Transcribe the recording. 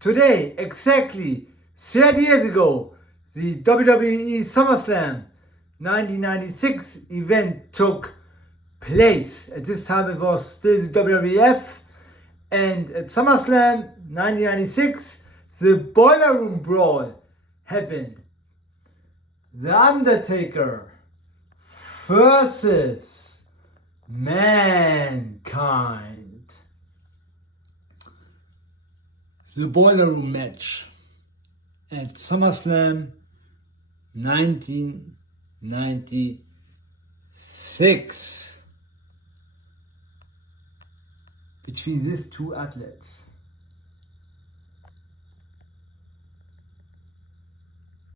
Today, exactly 30 years ago, the WWE Summerslam 1996 event took place. At this time it was still the WWF, and at SummerSlam 1996 the Boiler Room Brawl happened. The Undertaker versus Mankind. The Boiler Room match at SummerSlam 1996 between these two athletes.